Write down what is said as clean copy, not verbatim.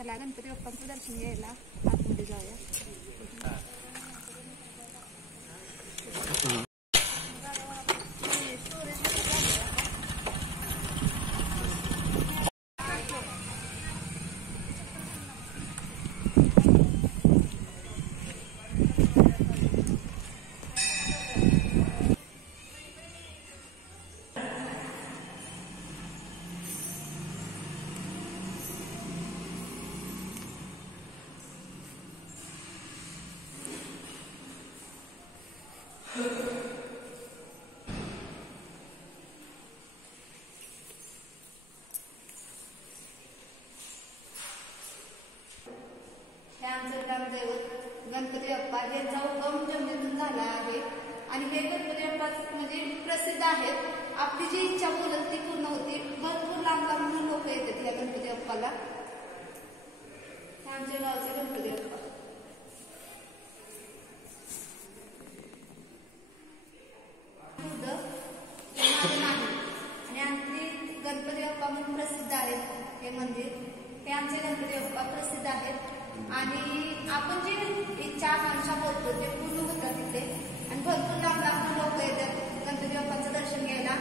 ह्याला गणपती बाप्पांचं दर्शन घ्यायला आतमध्ये जाऊया. हे आमचं ग्रामदैवत गणपती बाप्पा यांचा उगम जमिनीतून झाला आहे आणि हे गणपती बाप्पा म्हणजे प्रसिद्ध आहेत. आपली जी इच्छा बोलत ती पूर्ण होती. भरपूर लांब लांबून लोक येतात या गणपती बाप्पाला. हे आमच्या गावचे गणपती बाप्पा. आणि आमचे गणपती बाप्पा म्हणून प्रसिद्ध आहेत हे मंदिर. हे आमचे गणपती बाप्पा प्रसिद्ध आहेत आणि आपण जी इच्छा आकांक्षा बोलतो ते पूर्ण होतात तिथे. आणि भरपूर लांब लांब लोक येतात गणपती बाप्पांचं दर्शन घ्यायला.